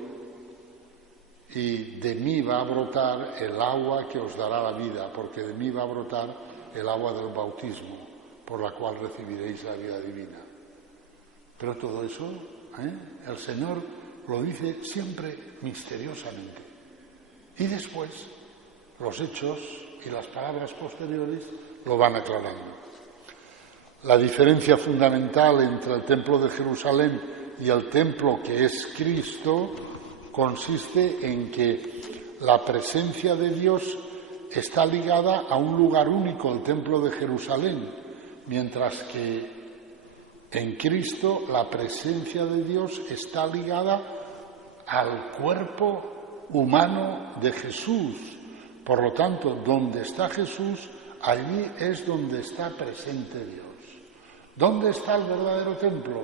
y de mí va a brotar el agua que os dará la vida, porque de mí va a brotar el agua del bautismo, por la cual recibiréis la vida divina. Pero todo eso, el Señor lo dice siempre misteriosamente. Y después, los hechos y las palabras posteriores lo van aclarando. La diferencia fundamental entre el templo de Jerusalén y el templo que es Cristo consiste en que la presencia de Dios está ligada a un lugar único, el templo de Jerusalén, mientras que en Cristo la presencia de Dios está ligada al cuerpo humano de Jesús. Por lo tanto, donde está Jesús, allí es donde está presente Dios. ¿Dónde está el verdadero templo?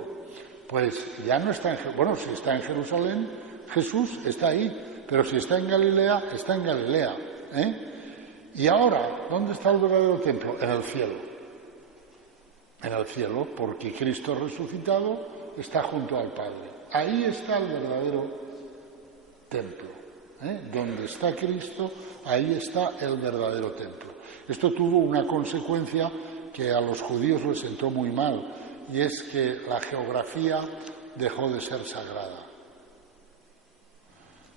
Pues ya no está si está en Jerusalén, Jesús está ahí, pero si está en Galilea, está en Galilea. Y ahora, ¿dónde está el verdadero templo? En el cielo. En el cielo, porque Cristo resucitado está junto al Padre. Ahí está el verdadero templo. Donde está Cristo, ahí está el verdadero templo. Esto tuvo una consecuencia que a los judíos les sentó muy mal, y es que la geografía dejó de ser sagrada.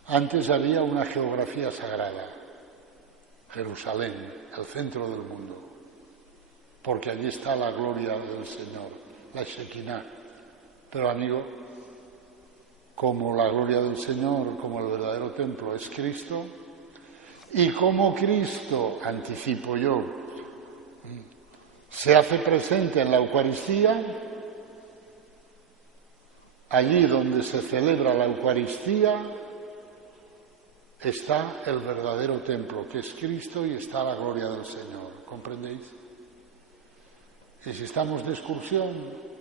Antes había una geografía sagrada, Jerusalén, el centro del mundo, porque allí está la gloria del Señor, la Shekinah. Pero amigo, como la gloria del Señor, como el verdadero templo es Cristo, y como Cristo, anticipo yo, se hace presente en la Eucaristía, allí donde se celebra la Eucaristía está el verdadero templo, que es Cristo, y está la gloria del Señor. ¿Comprendéis? Y si estamos de excursión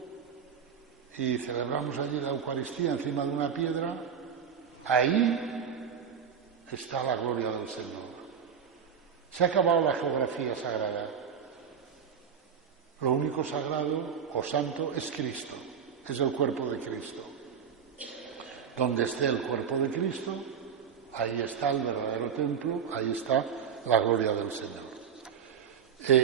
y celebramos allí la Eucaristía encima de una piedra, ahí está la gloria del Señor. Se ha acabado la geografía sagrada. Lo único sagrado o santo es Cristo, es el cuerpo de Cristo. Donde esté el cuerpo de Cristo, ahí está el verdadero templo, ahí está la gloria del Señor.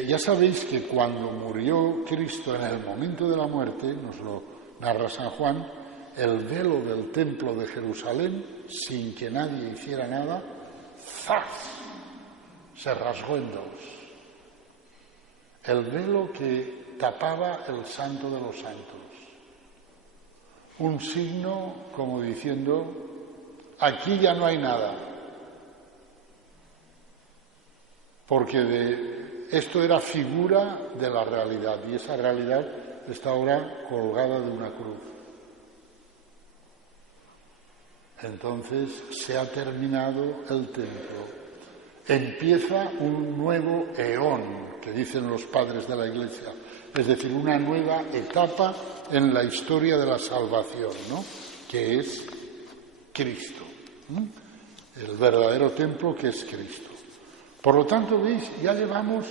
Ya sabéis que cuando murió Cristo en el momento de la muerte, nos lo narra San Juan, el velo del templo de Jerusalén, sin que nadie hiciera nada, ¡zas!, se rasgó en dos. El velo que tapaba el Santo de los Santos. Un signo como diciendo, aquí ya no hay nada. Porque esto era figura de la realidad, y esa realidad está ahora colgada de una cruz. Entonces se ha terminado el templo. Empieza un nuevo eón, que dicen los padres de la Iglesia, es decir, una nueva etapa en la historia de la salvación, ¿no?, que es Cristo, el verdadero templo que es Cristo. Por lo tanto, veis, ya llevamos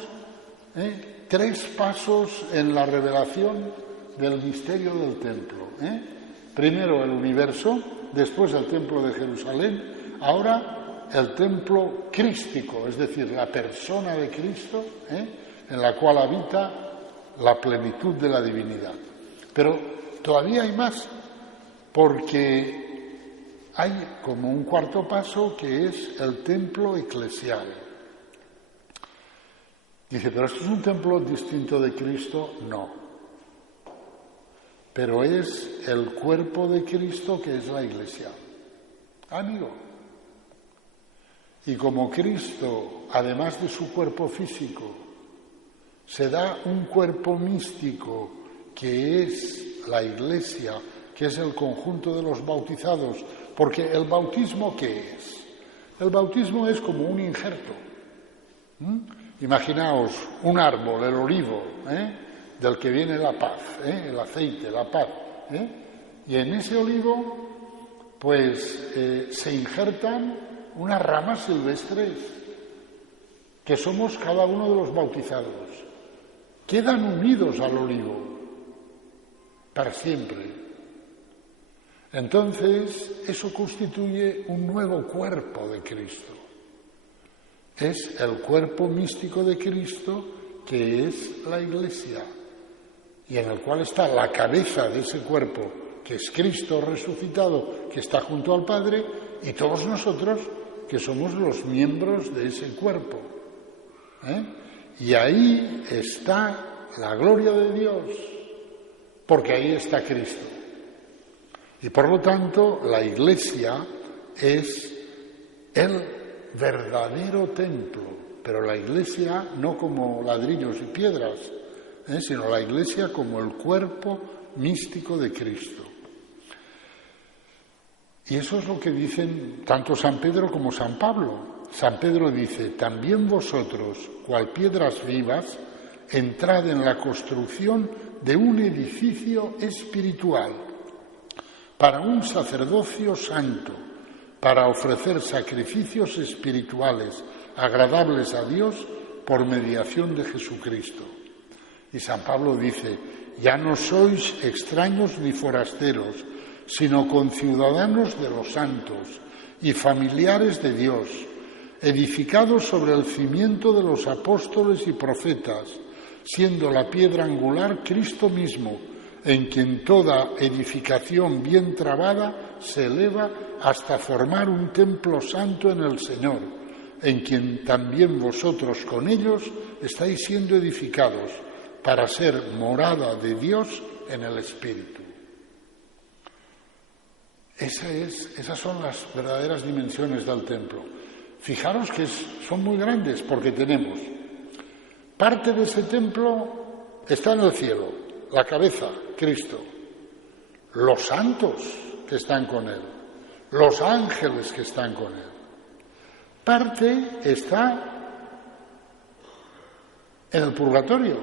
3 pasos en la revelación del misterio del templo. Primero el universo, después el templo de Jerusalén, ahora el templo crístico, es decir, la persona de Cristo, en la cual habita la plenitud de la divinidad. Pero todavía hay más, porque hay como un cuarto paso que es el templo eclesial. Dice, ¿pero esto es un templo distinto de Cristo? No. Pero es el cuerpo de Cristo que es la Iglesia. Amigo. Y como Cristo, además de su cuerpo físico, se da un cuerpo místico que es la Iglesia, que es el conjunto de los bautizados, porque el bautismo, ¿qué es? El bautismo es como un injerto. Imaginaos un árbol, el olivo, del que viene la paz, el aceite, la paz. Y en ese olivo, pues, se injertan unas ramas silvestres, que somos cada uno de los bautizados. Quedan unidos al olivo, para siempre. Entonces, eso constituye un nuevo cuerpo de Cristo. Es el cuerpo místico de Cristo, que es la Iglesia, y en el cual está la cabeza de ese cuerpo, que es Cristo resucitado, que está junto al Padre, y todos nosotros, que somos los miembros de ese cuerpo. Y ahí está la gloria de Dios, porque ahí está Cristo. Y por lo tanto, la Iglesia es el verdadero templo, pero la Iglesia no como ladrillos y piedras, sino la Iglesia como el cuerpo místico de Cristo. Y eso es lo que dicen tanto San Pedro como San Pablo. San Pedro dice, también vosotros, cual piedras vivas, entrad en la construcción de un edificio espiritual. para un sacerdocio santo, para ofrecer sacrificios espirituales agradables a Dios por mediación de Jesucristo. Y San Pablo dice: ya no sois extraños ni forasteros, sino conciudadanos de los santos y familiares de Dios, edificados sobre el cimiento de los apóstoles y profetas, siendo la piedra angular Cristo mismo, en quien toda edificación bien trabada se eleva hasta formar un templo santo en el Señor, en quien también vosotros con ellos estáis siendo edificados para ser morada de Dios en el Espíritu. Esas son las verdaderas dimensiones del templo. Fijaros que son muy grandes porque tenemos parte de ese templo está en el cielo, la cabeza, Cristo, los santos que están con Él, los ángeles que están con Él. Parte está en el purgatorio,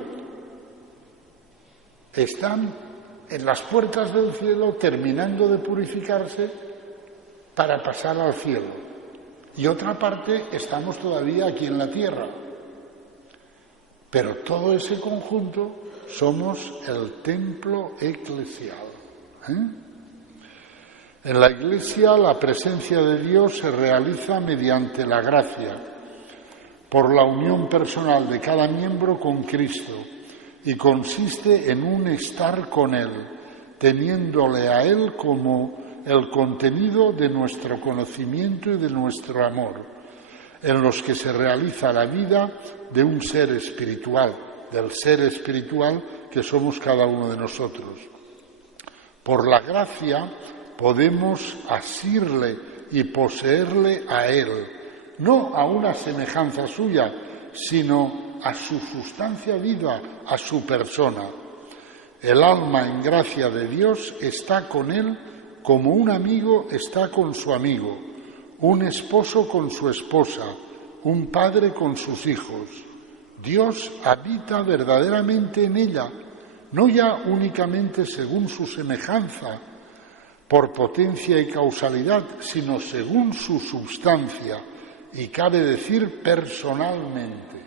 están en las puertas del cielo terminando de purificarse para pasar al cielo. Y otra parte estamos todavía aquí en la tierra. Pero todo ese conjunto somos el templo eclesial. En la Iglesia la presencia de Dios se realiza mediante la gracia, por la unión personal de cada miembro con Cristo, y consiste en un estar con Él, teniéndole a Él como el contenido de nuestro conocimiento y de nuestro amor, en los que se realiza la vida de un ser espiritual, del ser espiritual que somos cada uno de nosotros. Por la gracia podemos asirle y poseerle a Él, no a una semejanza suya, sino a su sustancia viva, a su persona. El alma en gracia de Dios está con Él como un amigo está con su amigo, un esposo con su esposa, un padre con sus hijos. Dios habita verdaderamente en ella, no ya únicamente según su semejanza, por potencia y causalidad, sino según su substancia, y cabe decir personalmente.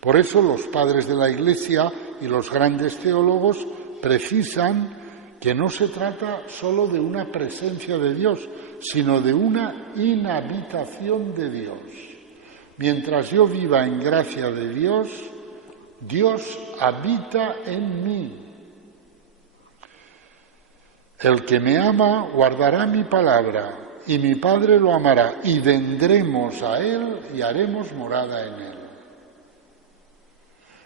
Por eso los padres de la Iglesia y los grandes teólogos precisan que no se trata solo de una presencia de Dios, sino de una inhabitación de Dios. Mientras yo viva en gracia de Dios, Dios habita en mí. El que me ama guardará mi palabra, y mi Padre lo amará, y vendremos a Él y haremos morada en Él.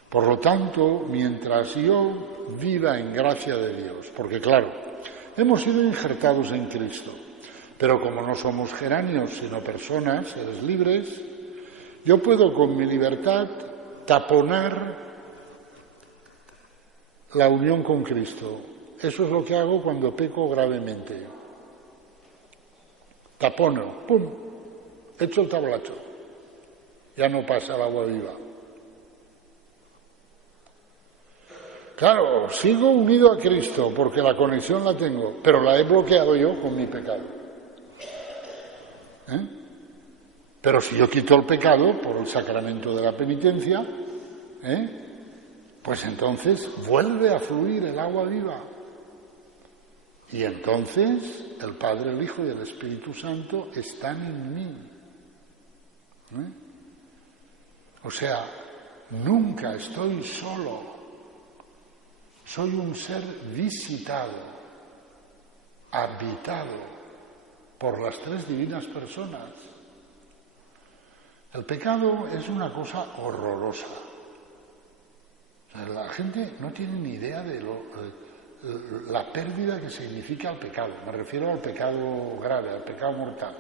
Por lo tanto, mientras yo viva en gracia de Dios, porque claro, hemos sido injertados en Cristo, pero como no somos geráneos, sino personas, seres libres, yo puedo con mi libertad taponar la unión con Cristo. Eso es lo que hago cuando peco gravemente. Tapono, ¡pum!, echo el tablacho. Ya no pasa el agua viva. Claro, sigo unido a Cristo porque la conexión la tengo, pero la he bloqueado yo con mi pecado. Pero si yo quito el pecado por el sacramento de la penitencia, pues entonces vuelve a fluir el agua viva. Y entonces el Padre, el Hijo y el Espíritu Santo están en mí. O sea, nunca estoy solo. Soy un ser visitado, habitado por las tres divinas personas. El pecado es una cosa horrorosa. O sea, la gente no tiene ni idea de la pérdida que significa el pecado. Me refiero al pecado grave, al pecado mortal.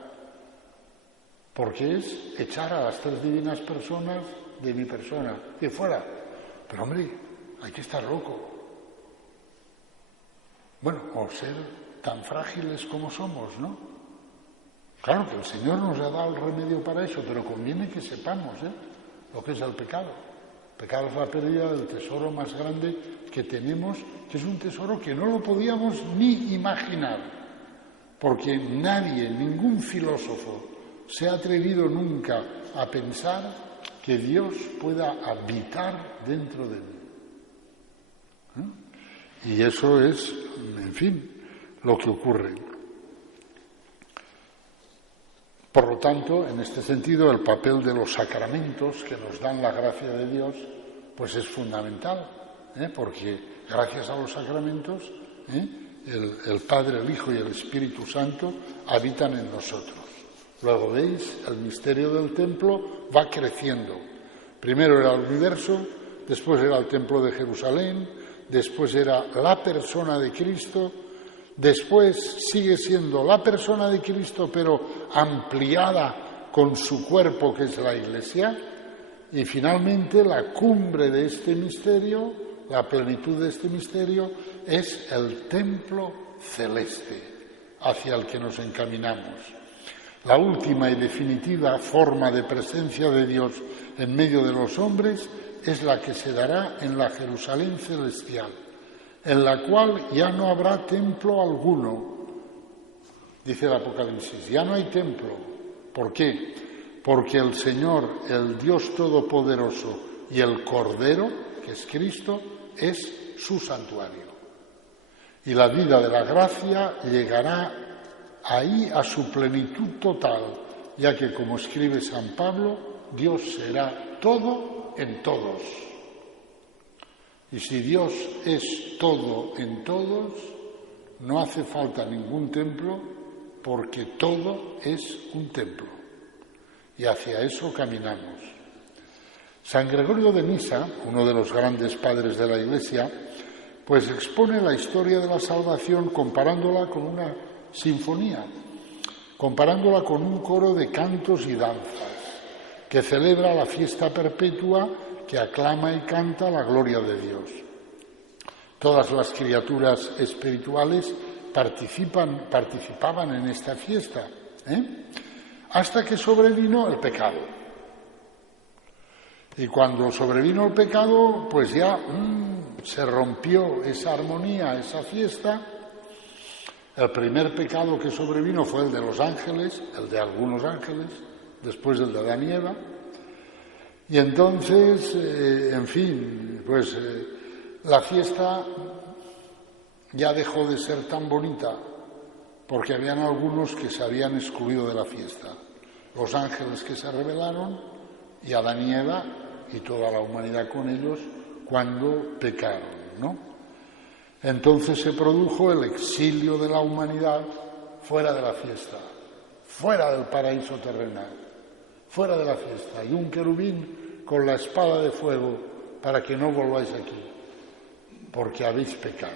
Porque es echar a las tres divinas personas de mi persona, de fuera. Pero hombre, hay que estar loco. Bueno, o ser tan frágiles como somos, ¿no? Claro que el Señor nos ha dado el remedio para eso, pero conviene que sepamos lo que es el pecado. El pecado es la pérdida del tesoro más grande que tenemos, que es un tesoro que no lo podíamos ni imaginar. porque nadie, ningún filósofo, se ha atrevido nunca a pensar que Dios pueda habitar dentro de mí. Y eso es, en fin, lo que ocurre. Por lo tanto, en este sentido, el papel de los sacramentos que nos dan la gracia de Dios, pues es fundamental, porque gracias a los sacramentos, el Padre, el Hijo y el Espíritu Santo habitan en nosotros. Luego veis, el misterio del templo va creciendo. Primero era el universo, después era el templo de Jerusalén, después era la persona de Cristo, después sigue siendo la persona de Cristo, pero ampliada con su cuerpo, que es la Iglesia, y finalmente la cumbre de este misterio, la plenitud de este misterio, es el templo celeste hacia el que nos encaminamos. La última y definitiva forma de presencia de Dios en medio de los hombres es la que se dará en la Jerusalén celestial, en la cual ya no habrá templo alguno, dice el Apocalipsis. Ya no hay templo. ¿Por qué? Porque el Señor, el Dios Todopoderoso y el Cordero, que es Cristo, es su santuario. Y la vida de la gracia llegará ahí a su plenitud total, ya que, como escribe San Pablo, Dios será todo en todos. Y si Dios es todo en todos, no hace falta ningún templo, porque todo es un templo. Y hacia eso caminamos. San Gregorio de Nisa, uno de los grandes padres de la Iglesia, pues expone la historia de la salvación comparándola con una sinfonía, comparándola con un coro de cantos y danzas que celebra la fiesta perpetua, que aclama y canta la gloria de Dios. Todas las criaturas espirituales participaban en esta fiesta, hasta que sobrevino el pecado. Y cuando sobrevino el pecado, pues ya se rompió esa armonía, esa fiesta. El primer pecado que sobrevino fue el de los ángeles, el de algunos ángeles, después el de Adán y Eva. Y entonces, en fin, pues la fiesta ya dejó de ser tan bonita, porque habían algunos que se habían excluido de la fiesta. Los ángeles que se rebelaron y Adán y Eva y toda la humanidad con ellos cuando pecaron, ¿no? Entonces se produjo el exilio de la humanidad fuera de la fiesta, fuera del paraíso terrenal, fuera de la fiesta. Y un querubín con la espada de fuego para que no volváis aquí, porque habéis pecado,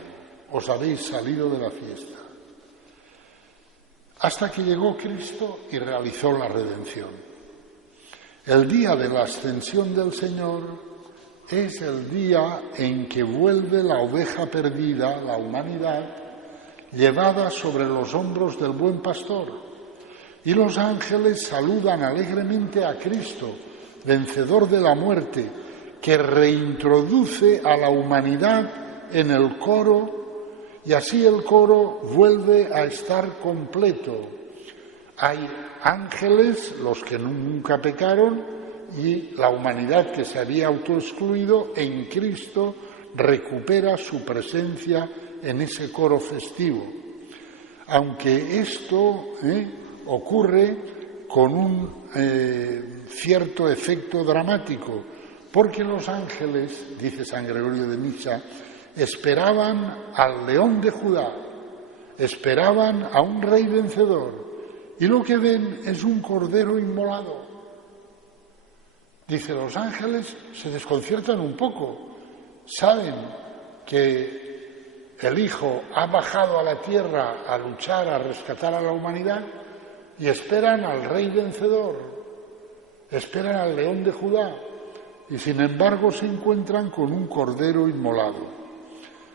os habéis salido de la fiesta. Hasta que llegó Cristo y realizó la redención. El día de la ascensión del Señor es el día en que vuelve la oveja perdida, la humanidad, llevada sobre los hombros del buen pastor. Y los ángeles saludan alegremente a Cristo, vencedor de la muerte, que reintroduce a la humanidad en el coro, y así el coro vuelve a estar completo. Hay ángeles, los que nunca pecaron, y la humanidad que se había autoexcluido en Cristo recupera su presencia en ese coro festivo. Aunque esto ocurre con un cierto efecto dramático, porque los ángeles, dice San Gregorio de Nisa, esperaban al león de Judá, esperaban a un rey vencedor, y lo que ven es un cordero inmolado. Dice, los ángeles se desconciertan un poco, saben que el Hijo ha bajado a la tierra a luchar, a rescatar a la humanidad, y esperan al Rey vencedor, esperan al León de Judá, y sin embargo se encuentran con un cordero inmolado.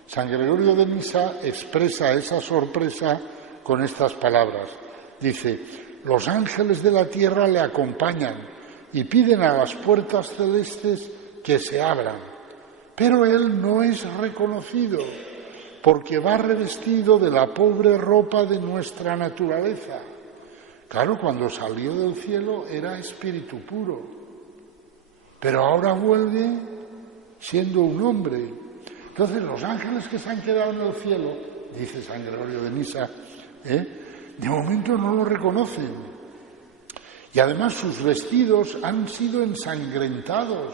San Gregorio de Nisa expresa esa sorpresa con estas palabras. Dice, los ángeles de la tierra le acompañan y piden a las puertas celestes que se abran, pero él no es reconocido, porque va revestido de la pobre ropa de nuestra naturaleza. Claro, cuando salió del cielo era espíritu puro, pero ahora vuelve siendo un hombre. Entonces los ángeles que se han quedado en el cielo, dice San Gregorio de Nisa, de momento no lo reconocen. Y además sus vestidos han sido ensangrentados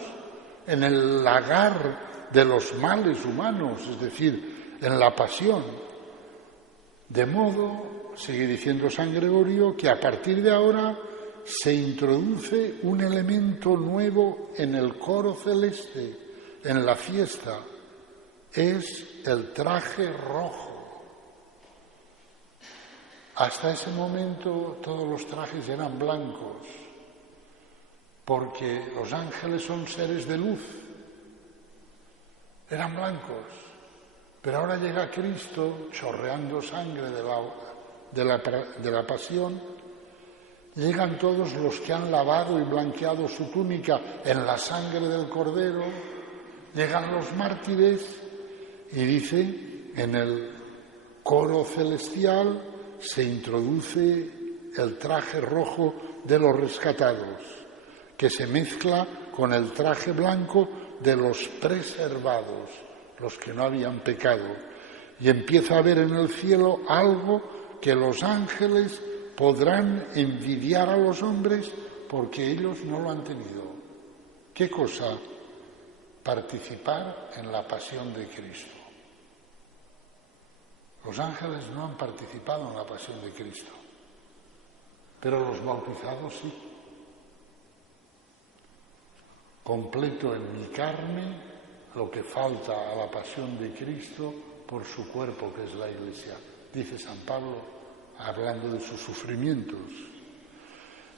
en el lagar de los males humanos, es decir, en la pasión. De modo, sigue diciendo San Gregorio, que a partir de ahora se introduce un elemento nuevo en el coro celeste, en la fiesta. Es el traje rojo. Hasta ese momento todos los trajes eran blancos, porque los ángeles son seres de luz, eran blancos, pero ahora llega Cristo chorreando sangre de la pasión, llegan todos los que han lavado y blanqueado su túnica en la sangre del Cordero, llegan los mártires y dice en el coro celestial se introduce el traje rojo de los rescatados, que se mezcla con el traje blanco de los preservados, los que no habían pecado, y empieza a haber en el cielo algo que los ángeles podrán envidiar a los hombres porque ellos no lo han tenido. ¿Qué cosa? Participar en la pasión de Cristo. Los ángeles no han participado en la pasión de Cristo, pero los bautizados sí. Completo en mi carne lo que falta a la pasión de Cristo por su cuerpo, que es la Iglesia, dice San Pablo, hablando de sus sufrimientos.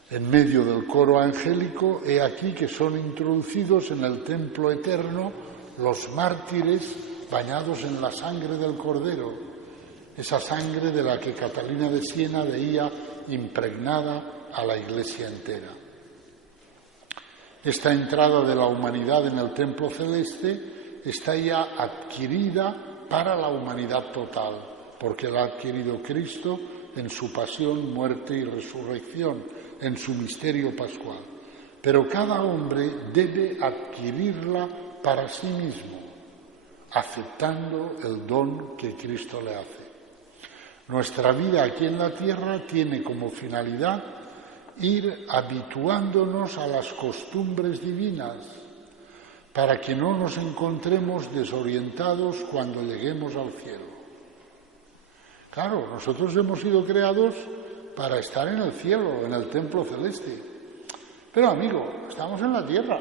En medio del coro angélico, he aquí que son introducidos en el templo eterno los mártires bañados en la sangre del Cordero, esa sangre de la que Catalina de Siena veía impregnada a la Iglesia entera. Esta entrada de la humanidad en el templo celeste está ya adquirida para la humanidad total, porque la ha adquirido Cristo en su pasión, muerte y resurrección, en su misterio pascual. Pero cada hombre debe adquirirla para sí mismo, aceptando el don que Cristo le hace. Nuestra vida aquí en la tierra tiene como finalidad ir habituándonos a las costumbres divinas para que no nos encontremos desorientados cuando lleguemos al cielo. Claro, nosotros hemos sido creados para estar en el cielo, en el templo celeste. Pero amigo, estamos en la tierra.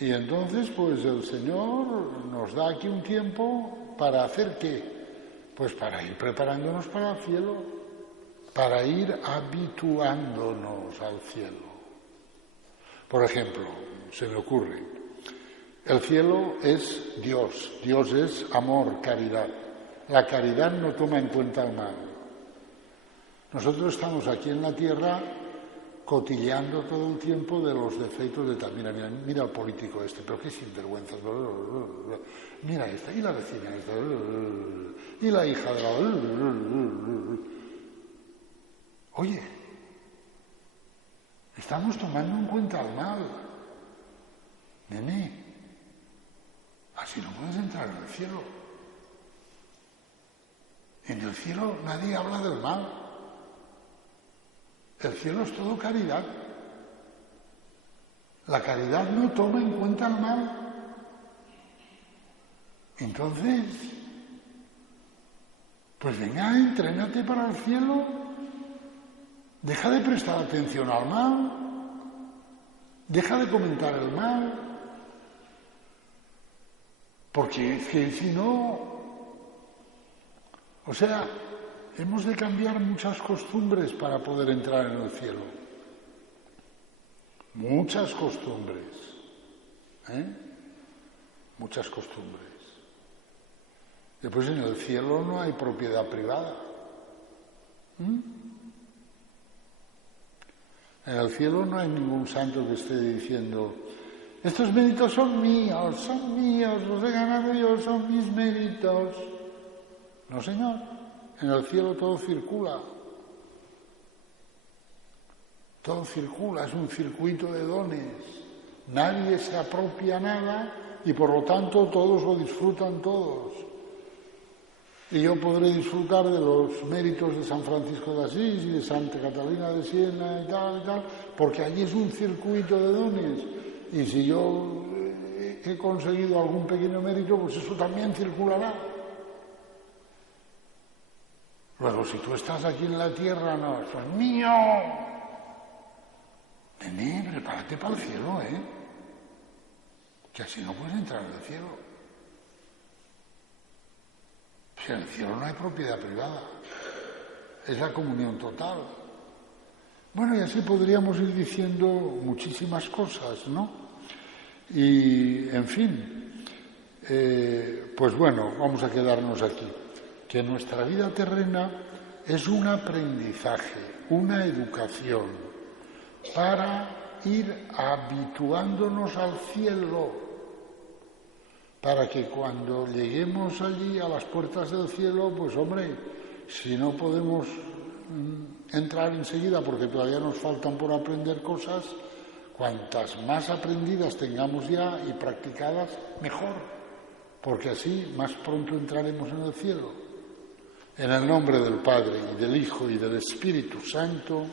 Y entonces, pues el Señor nos da aquí un tiempo para hacer ¿qué? Pues para ir preparándonos para el cielo, para ir habituándonos al cielo. Por ejemplo, se me ocurre, el cielo es Dios, Dios es amor, caridad. La caridad no toma en cuenta el mal. Nosotros estamos aquí en la tierra cotilleando todo el tiempo de los defectos de tal. Mira al político este, pero qué sinvergüenza. Mira esta, y la vecina esta, y la hija de la... Oye, estamos tomando en cuenta el mal. Nene, así no puedes entrar en el cielo. En el cielo nadie habla del mal. El cielo es todo caridad. La caridad no toma en cuenta el mal. Entonces, pues venga, entrénate para el cielo. Deja de prestar atención al mal. Deja de comentar el mal. Porque es que si no... O sea, hemos de cambiar muchas costumbres para poder entrar en el cielo. Muchas costumbres. Muchas costumbres. Después en el cielo no hay propiedad privada. En el cielo no hay ningún santo que esté diciendo Estos méritos son míos, los he ganado yo, son mis méritos. No, señor, en el cielo todo circula. Todo circula, es un circuito de dones. Nadie se apropia nada y por lo tanto todos lo disfrutan todos. Y yo podré disfrutar de los méritos de San Francisco de Asís y de Santa Catalina de Siena y tal, porque allí es un circuito de dones. Y si yo he conseguido algún pequeño mérito, pues eso también circulará. Luego, si tú estás aquí en la tierra, no, eso es mío. Nene, prepárate para el cielo, que así no puedes entrar en el cielo. Si en el cielo no hay propiedad privada, es la comunión total. Bueno, y así podríamos ir diciendo muchísimas cosas, ¿no? Y, en fin, pues bueno, vamos a quedarnos aquí. Que nuestra vida terrena es un aprendizaje, una educación, para ir habituándonos al cielo, para que cuando lleguemos allí a las puertas del cielo, pues hombre, si no podemos entrar enseguida porque todavía nos faltan por aprender cosas, cuantas más aprendidas tengamos ya y practicadas, mejor, porque así más pronto entraremos en el cielo. En el nombre del Padre, y del Hijo, y del Espíritu Santo.